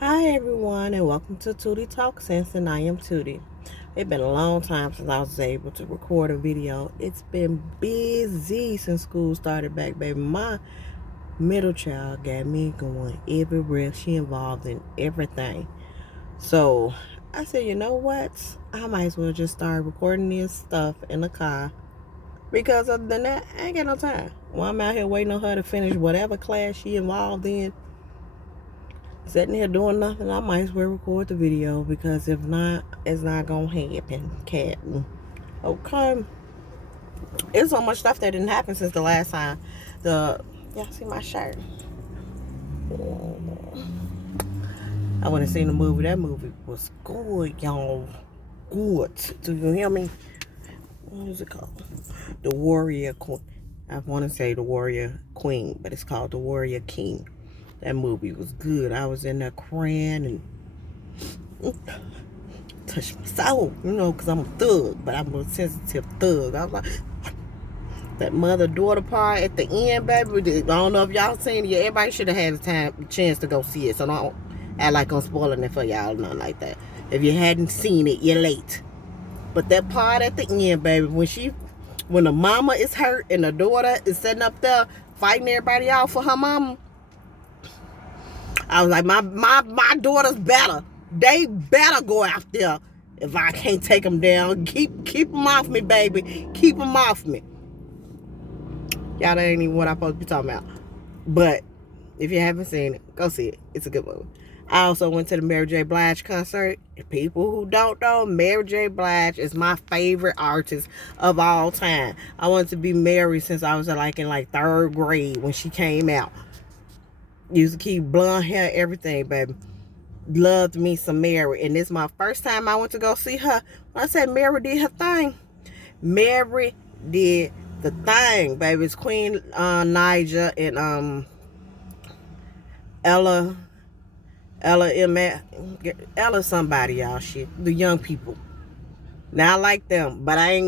Hi everyone and welcome to Tootie Talk Sense, and I am Tootie. It's been a long time since I was able to record a video. It's been busy since school started back, baby. My middle child got me going everywhere. She involved in everything. So I said, you know what? I might as well just start recording this stuff in the car, because other than that, I ain't got no time. While I'm out here waiting on her to finish whatever class she involved in, sitting here doing nothing, I might as well record the video, because if not, it's not gonna happen, cat. Okay. It's so much stuff that didn't happen since the last time. Y'all see my shirt? I went and seen the movie. That movie was good, y'all. Good. Do you hear me? What is it called? The Warrior Queen. I want to say the Warrior Queen, but it's called the Warrior King. That movie was good. I was in there crying and touch my soul, because I'm a thug, but I'm a sensitive thug. I was like, that mother-daughter part at the end, baby. I don't know if y'all seen it yet. Everybody should have had a chance to go see it, so don't act like I'm spoiling it for y'all, nothing like that. If you hadn't seen it, you're late. But that part at the end, baby, when the mama is hurt and the daughter is sitting up there fighting everybody out for her mama, I was like, my daughter's better. They better go out there. If I can't take them down, keep them off me, baby. Keep them off me. Y'all, that ain't even what I'm supposed to be talking about. But if you haven't seen it, go see it. It's a good movie. I also went to the Mary J. Blige concert. People who don't know, Mary J. Blige is my favorite artist of all time. I wanted to be Mary since I was in third grade when she came out. Used to keep blonde hair, everything, baby. Loved me some Mary. And this is my first time I went to go see her. I said Mary did her thing. Mary did the thing, baby. It's Queen Naija and Ella somebody, y'all. Shit, the young people. Now I like them, but I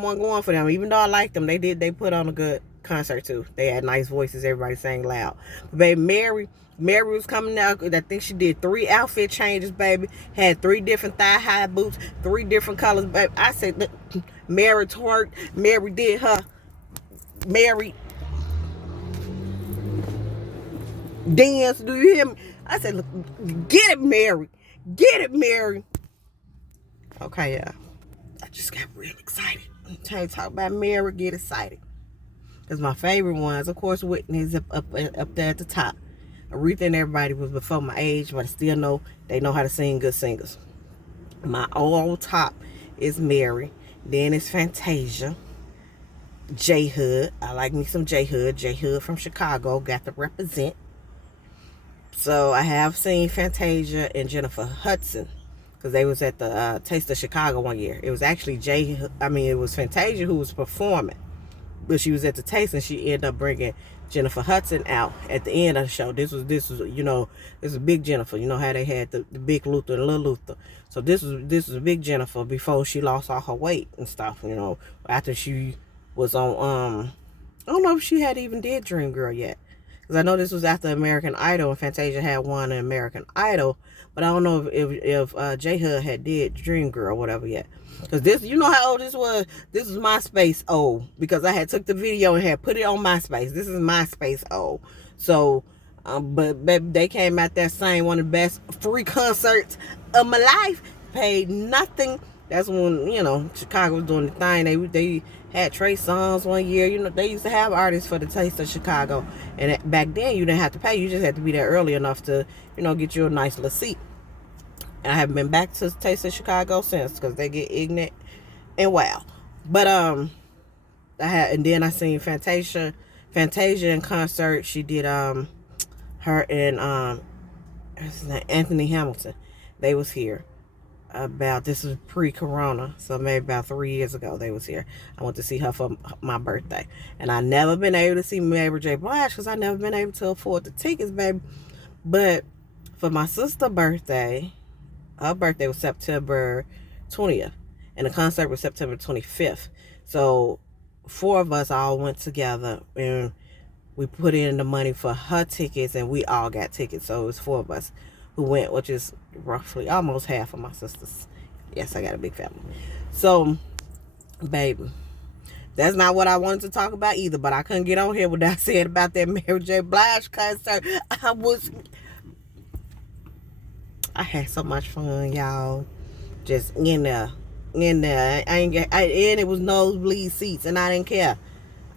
wasn't going for them. Even though I like them, they put on a good concert too. They had nice voices. Everybody sang loud. But baby, Mary was coming out. I think she did 3 outfit changes, baby. Had 3 different thigh-high boots, 3 different colors, baby. I said, look, Mary twerked. Mary did her. Mary dance. Do you hear me? I said, look, get it, Mary. Get it, Mary. Okay, yeah. I just got real excited. I'm trying to talk about Mary, get excited. Because my favorite ones, of course, Whitney's up there at the top. Aretha and everybody was before my age, but I still know they know how to sing, good singers. My old top is Mary. Then it's Fantasia. J Hood. I like me some J Hood. J Hood from Chicago. Got to represent. So I have seen Fantasia and Jennifer Hudson, because they was at the Taste of Chicago one year. It was actually it was Fantasia who was performing, but she was at the Taste, and she ended up bringing Jennifer Hudson out at the end of the show. This was this was Big Jennifer. You know how they had the Big Luther and Little Luther. So this was Big Jennifer before she lost all her weight and stuff. After she was on I don't know if she had even did Dream Girl yet. Because I know this was after American Idol, and Fantasia had won an American Idol. But I don't know if J Hood had did Dream Girl or whatever yet. Because this, you know how old this was? This was MySpace old. Because I had took the video and had put it on MySpace. This is MySpace old. So, but they came out that same one of the best free concerts of my life. Paid nothing. That's when, Chicago was doing the thing. They had Trey Songz one year. They used to have artists for the Taste of Chicago. And back then, you didn't have to pay. You just had to be there early enough to, get you a nice little seat. And I haven't been back to Taste of Chicago since, because they get ignorant and wild. But and then I seen Fantasia in concert. She did her and Anthony Hamilton. They was here. This was pre-corona, so maybe about 3 years ago they was here. I went to see her for my birthday, and I never been able to see Mary J. Blige because I never been able to afford the tickets, baby. But for my sister's birthday, her birthday was September 20th, and the concert was September 25th. So 4 of us all went together, and we put in the money for her tickets, and we all got tickets. So it was 4 of us. who went, which is roughly almost half of my sisters. Yes, I got a big family. So, baby, that's not what I wanted to talk about either, but I couldn't get on here without saying about that Mary J. Blige concert. I had so much fun, y'all. Just in there. And it was nosebleed seats, and I didn't care.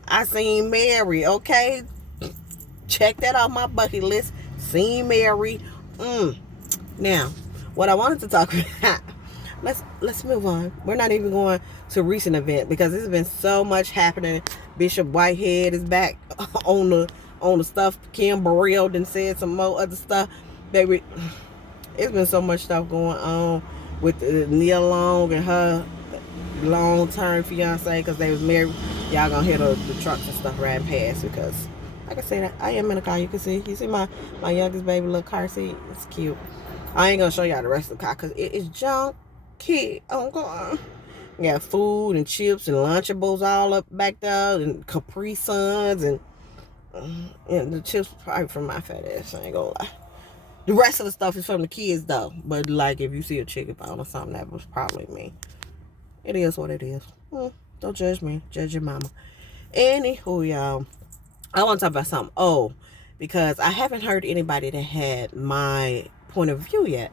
I seen Mary, okay? Check that off my bucket list. Seen Mary. Now, what I wanted to talk about, let's move on. We're not even going to recent event because there's been so much happening. Bishop Whitehead is back on the stuff. Kim Burrell done said some more other stuff. Baby, it's been so much stuff going on with Nia Long and her long-term fiance because they was married. Y'all gonna hear the trucks and stuff riding past because, like I said, I am in a car. You can see my youngest baby little car seat. It's cute. I ain't gonna show y'all the rest of the car because it is junky. Oh God. Got food and chips and Lunchables all up back there and Capri Suns and the chips probably from my fat ass. I ain't gonna lie. The rest of the stuff is from the kids though. But like if you see a chicken bone or something, that was probably me. It is what it is. Don't judge me. Judge your mama. Anywho, y'all. I want to talk about something. Because I haven't heard anybody that had my point of view yet.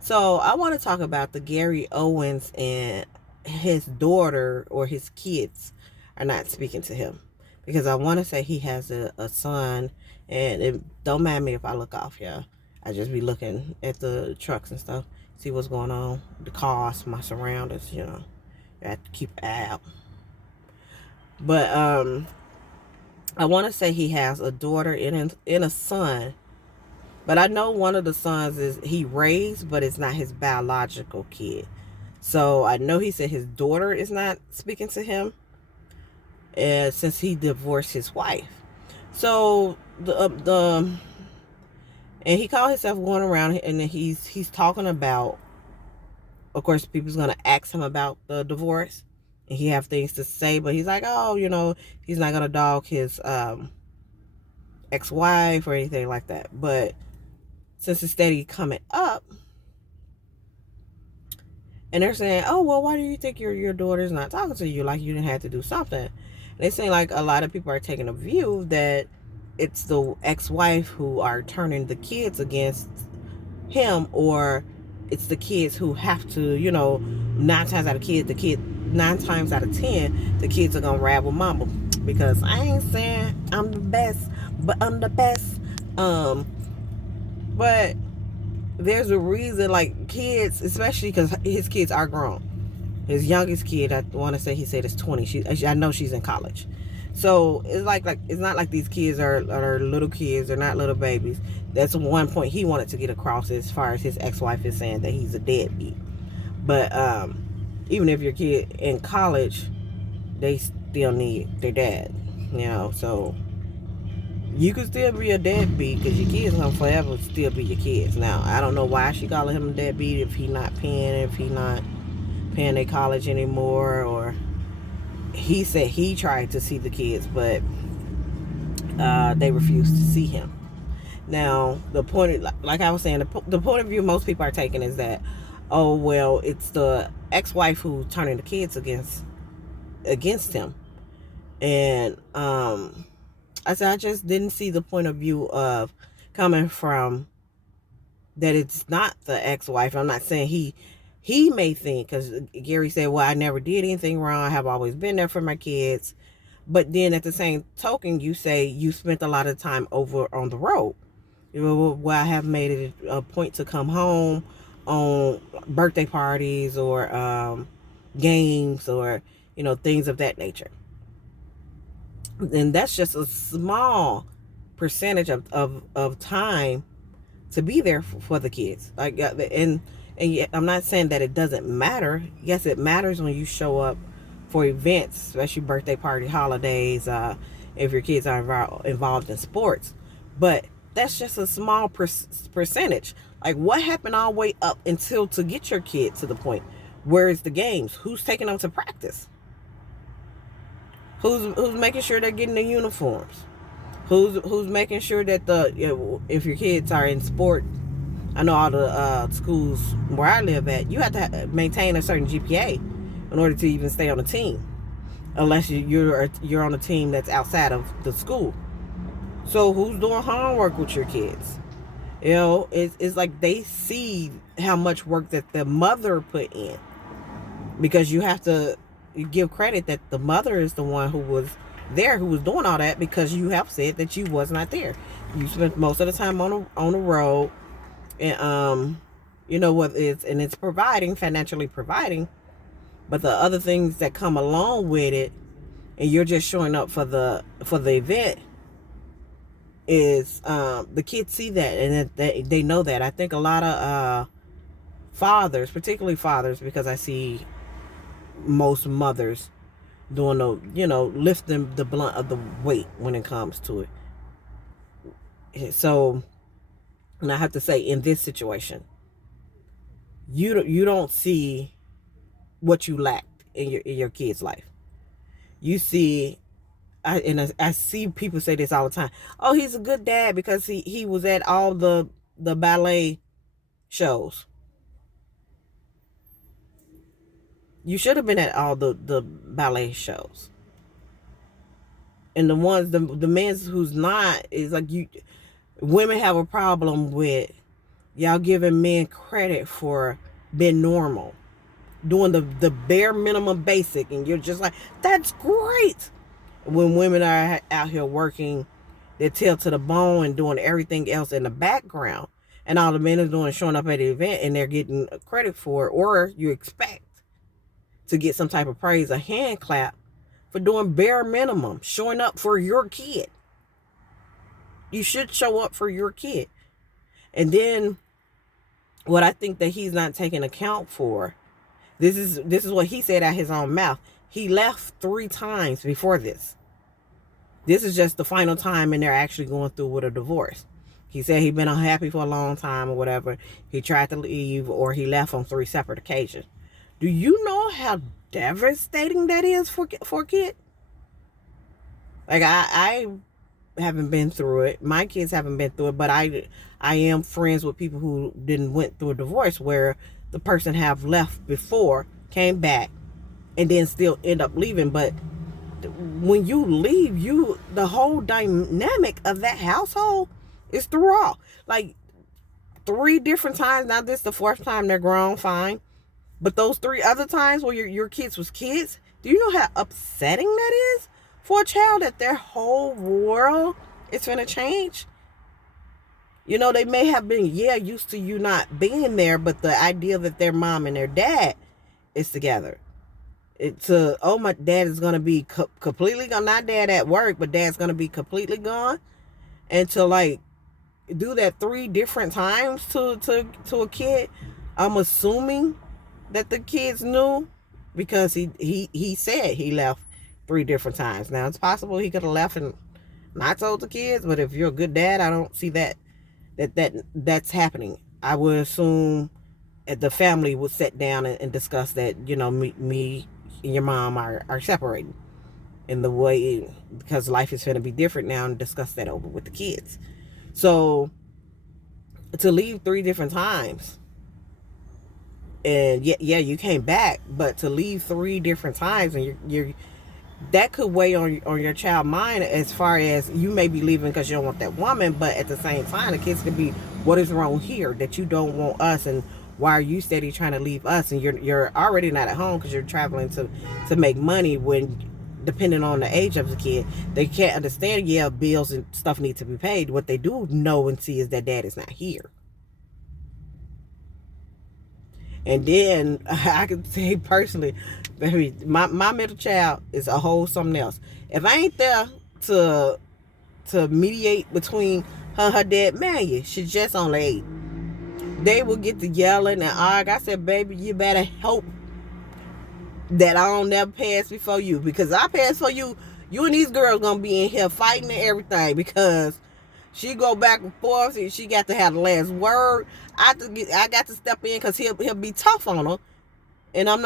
So I want to talk about the Gary Owens and his daughter or his kids are not speaking to him. Because I want to say he has a son. And don't mind me if I look off, y'all. I just be looking at the trucks and stuff. See what's going on. The cars, my surroundings, you know. I have to keep an eye out. But I want to say he has a daughter and a son. But I know one of the sons is he raised, but it's not his biological kid. So I know he said his daughter is not speaking to him, since he divorced his wife. So and he called himself going around and he's talking about. Of course, people's gonna ask him about the divorce, and he have things to say. But he's like, he's not gonna dog his ex-wife or anything like that. But since it's steady coming up, and they're saying, why do you think your daughter's not talking to you? Like you didn't have to do something. And they say like a lot of people are taking a view that it's the ex-wife who are turning the kids against him, or it's the kids who have to, 9 times out of 10, the kids are gonna ride with mama. Because I ain't saying I'm the best, but I'm the best. But there's a reason, like kids, especially because his kids are grown. His youngest kid, I want to say he said is 20. I know she's in college. So it's like it's not like these kids are little kids. They're not little babies. That's one point he wanted to get across as far as his ex-wife is saying that he's a deadbeat. But even if your kid in college, they still need their dad. So you could still be a deadbeat because your kids gonna forever still be your kids. Now I don't know why she calling him a deadbeat if he not paying their college anymore, or he said he tried to see the kids, but they refused to see him. Now, the point, like I was saying, the point of view most people are taking is that, it's the ex-wife who's turning the kids against him. And I said I just didn't see the point of view of coming from that it's not the ex-wife. I'm not saying he may think, because Gary said, I never did anything wrong. I have always been there for my kids. But then at the same token, you say you spent a lot of time over on the road. I have made it a point to come home on birthday parties or games or, things of that nature. And that's just a small percentage of time to be there for the kids. And yet, I'm not saying that it doesn't matter. Yes, it matters when you show up for events, especially birthday party, holidays, if your kids are involved in sports. But that's just a small percentage. Like, what happened all the way up until to get your kid to the point? Where's the games? Who's taking them to practice? Who's making sure they're getting the uniforms? Who's making sure that if your kids are in sport I know all the schools where I live at, you have to maintain a certain GPA in order to even stay on the team, unless you're on a team that's outside of the school. So who's doing homework with your kids? You know, it's like they see how much work that the mother put in, because you have to give credit that the mother is the one who was there, who was doing all that, because you have said that you was not there. You spent most of the time on the road, and you know what it's, and it's financially providing, but the other things that come along with it, and you're just showing up for the event, is the kids see that, and they know that. I think a lot of fathers, particularly fathers, because I see most mothers doing the, lifting the blunt of the weight when it comes to it. So, and I have to say, in this situation, you don't see what you lacked in your kid's life. You see, I see people say this all the time. Oh, he's a good dad because he was at all the ballet shows. You should have been at all the ballet shows. And the ones, the men who's not, is like, you women have a problem with y'all giving men credit for being normal, doing the bare minimum basic, and you're just like, that's great. When women are out here working their tail to the bone and doing everything else in the background, and all the men are doing is showing up at the event and they're getting credit for it, or you expect to get some type of praise, a hand clap, for doing bare minimum, showing up for your kid. You should show up for your kid. And then what I think that he's not taking account for, this is what he said out his own mouth. He left 3 times before this. This is just the final time, and they're actually going through with a divorce. He said he'd been unhappy for a long time or whatever. He tried to leave, or he left on 3 separate occasions. Do you know how devastating that is for a kid? Like, I haven't been through it. My kids haven't been through it, but I am friends with people who went through a divorce where the person have left before, came back, and then still end up leaving. But when you leave, the whole dynamic of that household is through all. Like, 3 different times. Now this is the 4th time they're grown, fine. But those 3 other times where your kids was kids, do you know how upsetting that is for a child, that their whole world is going to change? You know, they may have been, used to you not being there, but the idea that their mom and their dad is together. My dad is going to be completely gone. Not dad at work, but dad's going to be completely gone. And to, like, do that 3 different times to a kid, I'm assuming that the kids knew, because he said he left 3 different times. Now, it's possible he could have left and not told the kids, but if you're a good dad, I don't see that's happening. I would assume the family would sit down and discuss that, me and your mom are separating in the way, because life is going to be different now, and discuss that over with the kids. So to leave 3 different times, and you came back, but to leave 3 different times, and you're that could weigh on your child mind, as far as you may be leaving because you don't want that woman, but at the same time, the kids could be, what is wrong here that you don't want us, and why are you steady trying to leave us, and you're already not at home because you're traveling to make money, when, depending on the age of the kid, they can't understand, bills and stuff need to be paid. What they do know and see is that dad is not here. And then I can say personally, baby, my middle child is a whole something else. If I ain't there to mediate between her and her dad, man, she's just only 8. They will get to yelling and argue. I said, baby, you better hope that I don't never pass before you, because I pass for you. You and these girls gonna be in here fighting and everything, because she go back and forth, and she got to have the last word. I got to step in, because he'll be tough on her, and I'm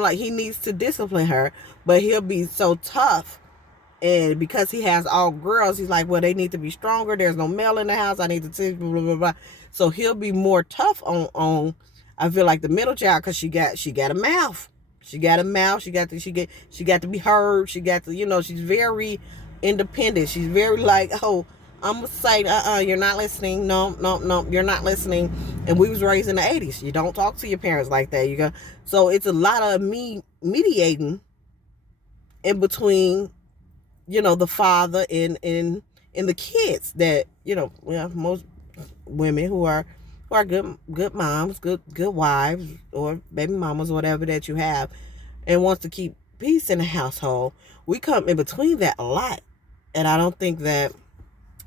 like, he needs to discipline her, but he'll be so tough, and because he has all girls, he's like, well, they need to be stronger. There's no male in the house. I need to teach, blah blah blah. So he'll be more tough on I feel like the middle child, because she got a mouth. She got a mouth. She got to be heard. She got to, she's very independent. She's very like, oh, I'm gonna say, you're not listening. No, no, no, you're not listening. And we was raised in the 80s. You don't talk to your parents like that. So it's a lot of me mediating in between, the father and the kids that, most women who are good moms, good wives, or baby mamas, whatever that you have, and wants to keep peace in the household. We come in between that a lot, and I don't think that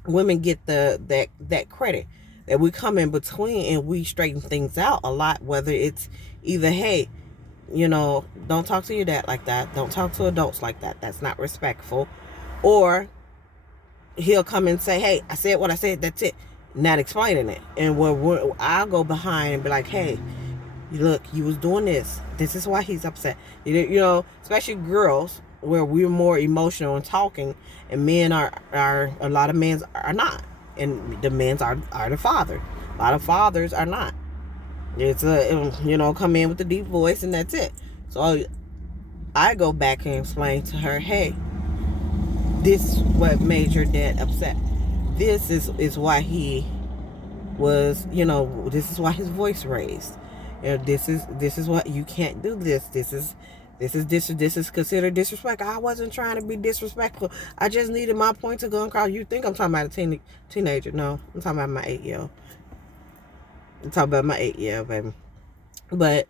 women get that credit, that we come in between and we straighten things out a lot. Whether it's either, hey, don't talk to your dad like that, don't talk to adults like that, that's not respectful, or he'll come and say, hey, I said what I said, that's it, not explaining it. And I'll go behind and be like, hey, look, you was doing this is why he's upset. Especially girls, where we're more emotional and talking, and men are a lot of men are not, and the men are the father. A lot of fathers are not. It's come in with the deep voice and that's it. So I go back and explain to her, hey, this is what made your dad upset. This is why he was, this is why his voice raised. This is what you can't do. This is considered disrespect. I wasn't trying to be disrespectful. I just needed my point to go across. You think I'm talking about a teenager? No, I'm talking about my 8-year-old. I'm talking about my 8-year-old baby. But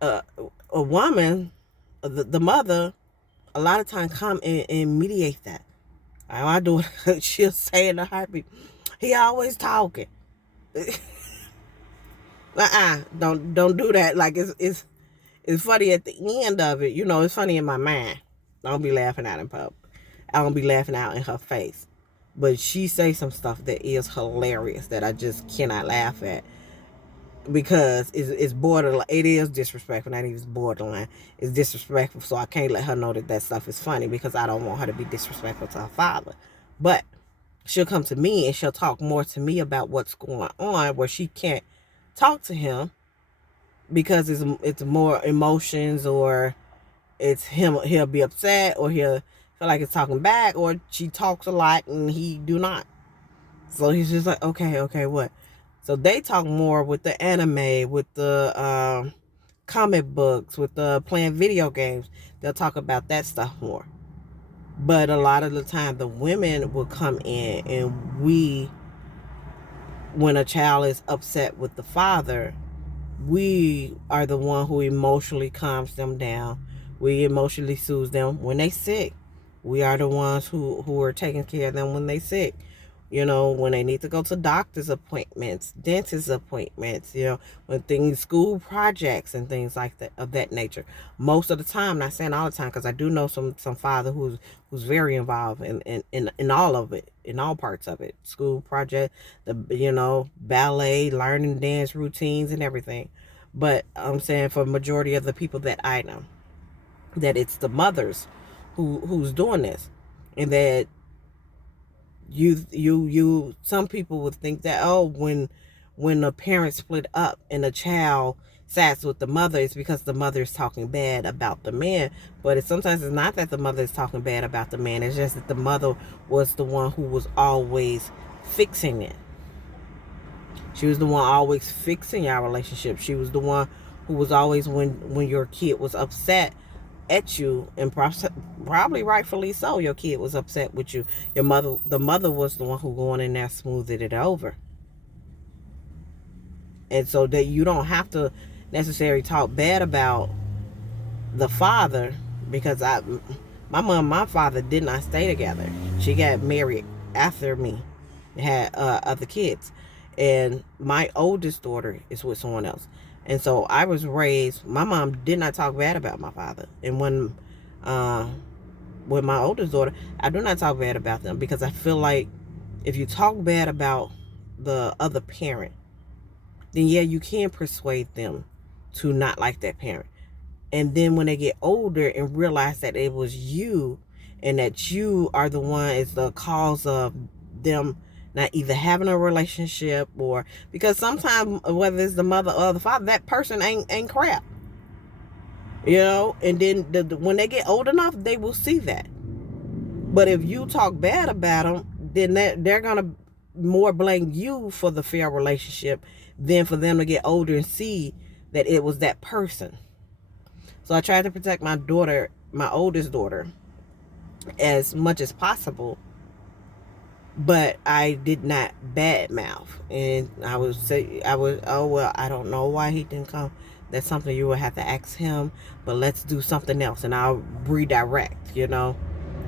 a woman, the mother, a lot of times come and mediate that. I do it. She'll say in a heartbeat, he always talking. Don't do that. Like it's funny at the end of it. It's funny in my mind. I don't be laughing out in public. I don't be laughing out in her face. But she say some stuff that is hilarious that I just cannot laugh at, because it's borderline. It is disrespectful. Not even borderline. It's disrespectful. So I can't let her know that stuff is funny, because I don't want her to be disrespectful to her father. But she'll come to me and she'll talk more to me about what's going on, where she can't talk to him because it's more emotions, or it's him. He'll be upset, or he'll feel like it's talking back, or she talks a lot and he do not. So he's just like, okay, what? So they talk more with the anime, with the comic books, with the playing video games. They'll talk about that stuff more. But a lot of the time, the women will come in, and when a child is upset with the father, we are the one who emotionally calms them down. We emotionally soothe them when they sick. We are the ones who are taking care of them when they sick. When they need to go to doctor's appointments, dentist appointments, when school projects and things like that, of that nature. Most of the time, not saying all the time, because I do know some father who's very involved in all of it, in all parts of it. School project, the ballet, learning dance routines and everything. But I'm saying, for majority of the people that I know, that it's the mothers who's doing this, and that some people would think that, oh, when a parent split up and a child sides with the mother, it's because the mother is talking bad about the man. But sometimes it's not that the mother is talking bad about the man. It's just that the mother was the one who was always fixing it. She was the one always fixing our relationship. She was the one who was always, when your kid was upset at you, and probably rightfully so, your kid was upset with you, the mother was the one who going in there smoothing it over. And so that you don't have to necessarily talk bad about the father, because my father did not stay together. She got married after me, had other kids, and my oldest daughter is with someone else. And so I was raised, my mom did not talk bad about my father. And when my oldest daughter, I do not talk bad about them, because I feel like if you talk bad about the other parent, then yeah, you can persuade them to not like that parent. And then when they get older and realize that it was you, and that you are the one is the cause of them not either having a relationship, or because sometimes whether it's the mother or the father, that person ain't crap, and then when they get old enough, they will see that. But if you talk bad about them, then they're gonna more blame you for the failed relationship than for them to get older and see that it was that person. So I tried to protect my daughter, my oldest daughter, as much as possible, but I did not badmouth. And I would say, oh, well, I don't know why he didn't come. That's something you would have to ask him, but let's do something else. And I'll redirect,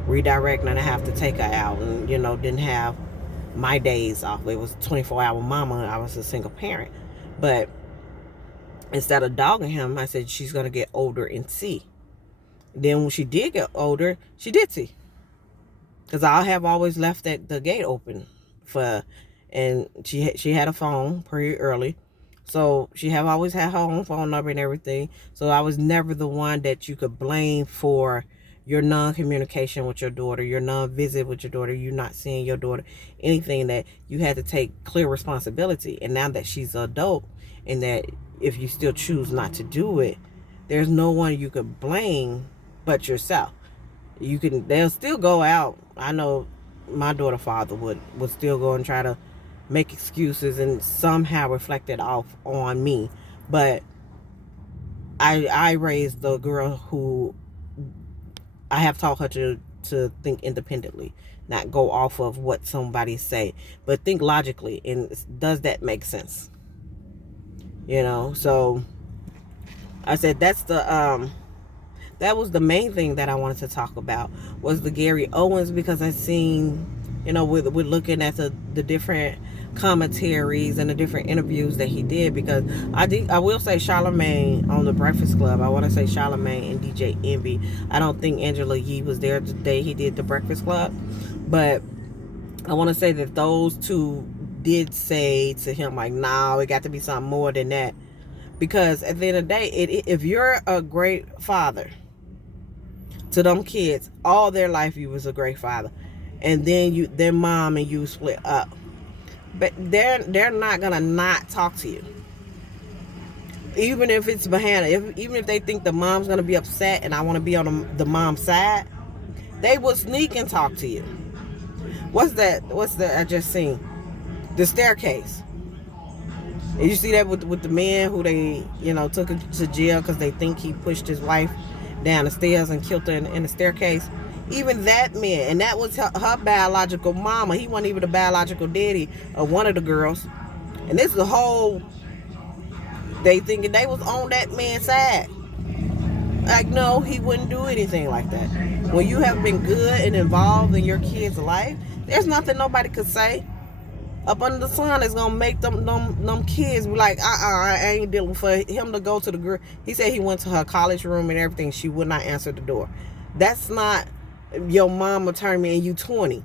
redirect, and I have to take her out, and, didn't have my days off. It was 24-hour mama. I was a single parent. But instead of dogging him, I said, she's going to get older and see. Then when she did get older, she did see. Because I have always left the gate open for, and she had a phone pretty early. So she have always had her own phone number and everything. So I was never the one that you could blame for your non-communication with your daughter, your non-visit with your daughter, you not seeing your daughter, anything. That you had to take clear responsibility. And now that she's an adult, and that if you still choose not to do it, there's no one you could blame but yourself. They'll still go out. I know my daughter's father would still go and try to make excuses and somehow reflect it off on me. But I raised the girl who I have taught her to think independently, not go off of what somebody say, but think logically. And does that make sense? So I said that was the main thing that I wanted to talk about, was the Gary Owens, because I seen, we're looking at the different commentaries and the different interviews that he did, because I will say Charlamagne on the Breakfast Club. I want to say Charlamagne and DJ Envy. I don't think Angela Yee was there the day he did the Breakfast Club, but I want to say that those two did say to him, like, nah, it got to be something more than that. Because at the end of the day, if you're a great father to them kids, all their life you was a great father, and then their mom and you split up, but they're not gonna not talk to you, even if it's behind. Even if they think the mom's gonna be upset and I want to be on the mom's side, they will sneak and talk to you. What's that I just seen? The Staircase. And you see that with the man who they took him to jail because they think he pushed his wife down the stairs and killed her in the staircase. Even that man, and that was her biological mama. He wasn't even the biological daddy of one of the girls. And this is the whole, they thinking they was on that man's side. Like, no, he wouldn't do anything like that. When you have been good and involved in your kid's life, there's nothing nobody could say up under the sun is gonna make them kids be like, I ain't dealing. For him to go to the girl, he said he went to her college room and everything, she would not answer the door. That's not your mama turned me and you 20.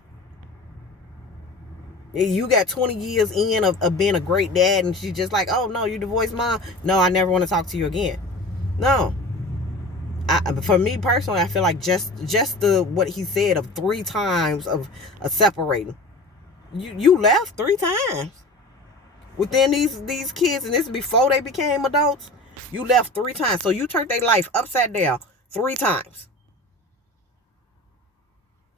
You got 20 years in of being a great dad, and she's just like, oh no, you divorced mom, no, I never want to talk to you again. No. For me personally, I feel like just what he said of 3 times of separating. You left 3 times within these kids, and this is before they became adults. You left 3 times, so you turned their life upside down 3 times.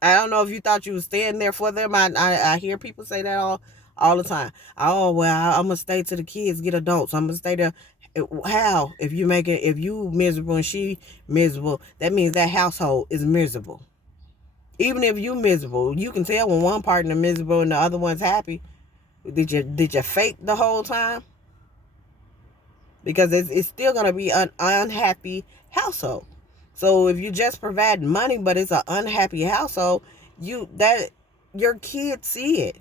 I don't know if you thought you was staying there for them. I hear people say that all the time. Oh, well, I'm gonna stay till the kids get adults. I'm gonna stay there. How? If you miserable and she miserable, that means that household is miserable. Even if you miserable, you can tell when one partner miserable and the other one's happy. Did you fake the whole time? Because it's still gonna be an unhappy household. So if you just provide money, but it's an unhappy household, your kids see it.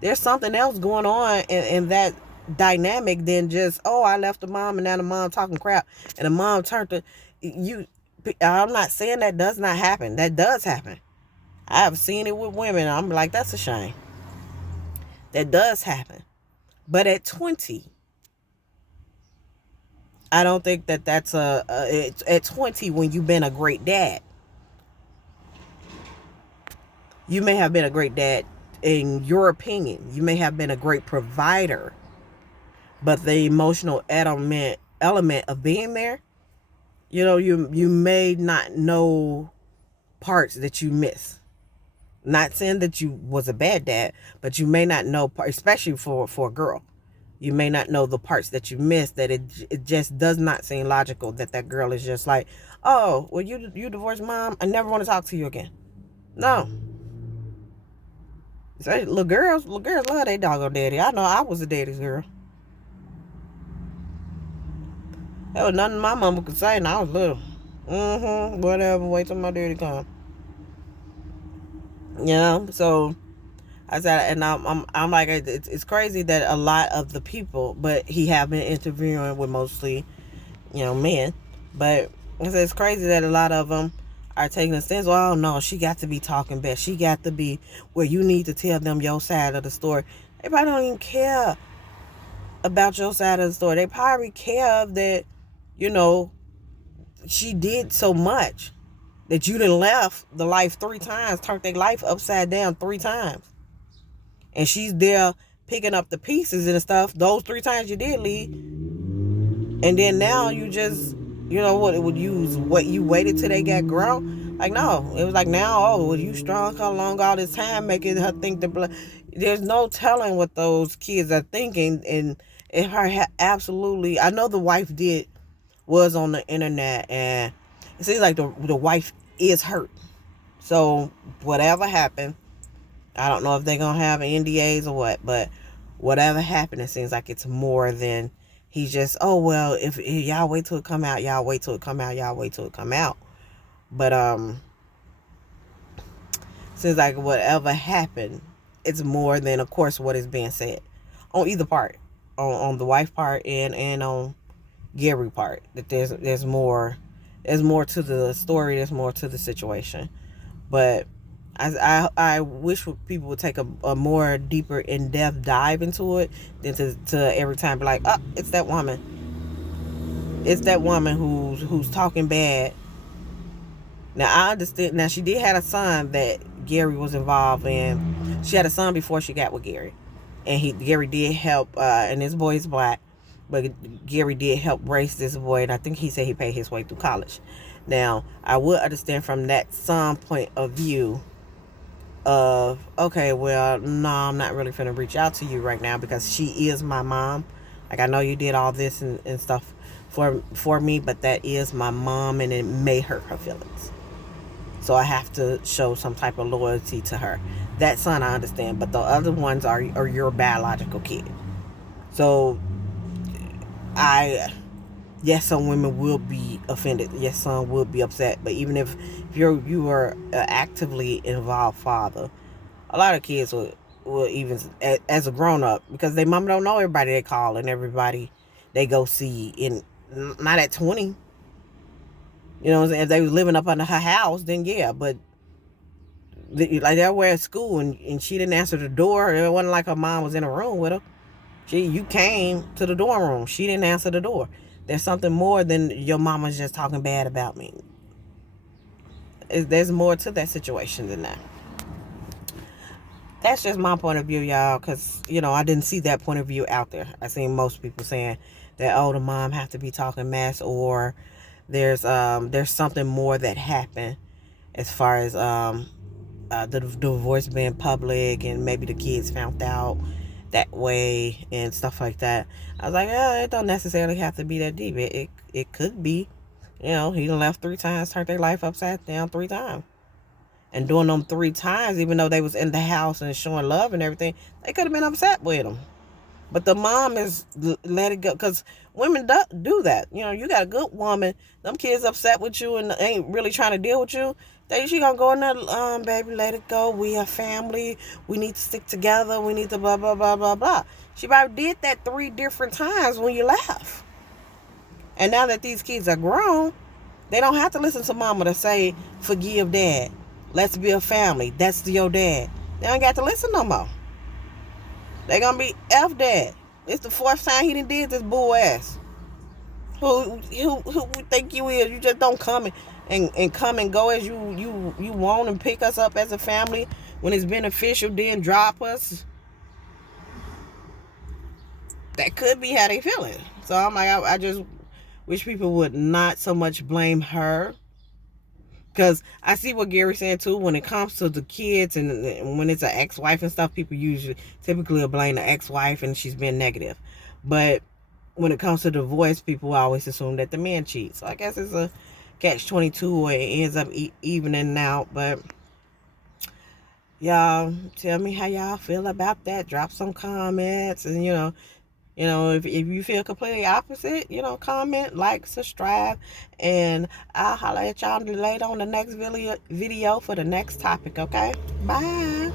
There's something else going on in that dynamic than just, oh, I left the mom and now the mom talking crap and the mom turned to you. I'm not saying that does not happen. That does happen. I have seen it with women. I'm like, that's a shame. That does happen. But at 20, I don't think that's at 20 when you've been a great dad. You may have been a great dad in your opinion, you may have been a great provider, but the emotional element of being there, you may not know parts that you miss. Not saying that you was a bad dad, but you may not know, especially for a girl, you may not know the parts that you missed. That it just does not seem logical that girl is just like, oh, well, you divorced mom, I never want to talk to you again. No. Especially little girls love their doggone daddy. I know I was a daddy's girl. There was nothing my mama could say, and I was little. Whatever. Wait till my daddy come. So I said, and I'm like, it's crazy that a lot of the people, but he have been interviewing with mostly, men. But I said it's crazy that a lot of them are taking a stance. Oh no, she got to be talking back. She got to be where you need to tell them your side of the story. They probably don't even care about your side of the story. They probably care that, she did so much that you done left the life 3 times, turned their life upside down 3 times. And she's there picking up the pieces and stuff those 3 times you did leave. And then now you just, what it would use, what you waited till they got grown. Like, no, it was like, now, oh, well, you strong how long all this time making her think there's no telling what those kids are thinking. And her absolutely, I know the wife was on the internet, and it seems like the wife is hurt. So whatever happened, I don't know if they're gonna have NDAs or what, but whatever happened, it seems like it's more than he's just, oh well, if y'all wait till it come out, y'all wait till it come out, y'all wait till it come out. But seems like whatever happened, it's more than, of course, what is being said on either part, on the wife part and on Gary part. That there's more to the story, there's more to the situation. But I wish people would take a more deeper, in-depth dive into it than to every time be like, oh, it's that woman. It's that woman who's talking bad. Now, I understand. Now, she did have a son that Gary was involved in. She had a son before she got with Gary. And Gary did help, and this boy is black. But Gary did help raise this boy, and I think he said he paid his way through college. Now, I would understand from that son point of view of, okay, well, no, I'm not really finna reach out to you right now because she is my mom. Like, I know you did all this and stuff for me, but that is my mom, and it may hurt her feelings. So I have to show some type of loyalty to her. That son I understand, but the other ones are your biological kid. So yes, some women will be offended. Yes, some will be upset. But even if you are an actively involved father, a lot of kids will even, as a grown up, because their mama don't know everybody they call and everybody they go see. Not at 20. You know what I'm saying? If they was living up under her house, then yeah. But like they were at school and she didn't answer the door. It wasn't like her mom was in a room with her. You came to the dorm room. She didn't answer the door. There's something more than your mama's just talking bad about me. There's more to that situation than that. That's just my point of view, y'all, because, I didn't see that point of view out there. I seen most people saying that, oh, the mom have to be talking mess, or there's something more that happened as far as the divorce being public and maybe the kids found out that way and stuff like that. I was like, it don't necessarily have to be that deep. It could be, he done left 3 times, turned their life upside down 3 times. And doing them 3 times, even though they was in the house and showing love and everything, they could have been upset with them. But the mom is let it go, because women do that. You got a good woman, them kids upset with you and ain't really trying to deal with you. She gonna go in there, baby, let it go. We are family. We need to stick together. We need to blah, blah, blah, blah, blah. She probably did that 3 different times when you left. And now that these kids are grown, they don't have to listen to mama to say, forgive dad. Let's be a family. That's your dad. They don't got to listen no more. They gonna be F dad. It's the 4th time he done did this bull ass. Who think you is? You just don't come in. and come and go as you want and pick us up as a family when it's beneficial, then drop us. That could be how they feeling. So I'm like, I just wish people would not so much blame her. Because I see what Gary's saying too. When it comes to the kids and when it's an ex-wife and stuff, people typically blame the ex-wife and she's been negative. But when it comes to divorce, people always assume that the man cheats. So I guess it's a catch-22 where it ends up evening out. But y'all tell me how y'all feel about that. Drop some comments, and if you feel completely opposite, comment, like, subscribe, and I'll holler at y'all later on the next video for the next topic, okay? Bye.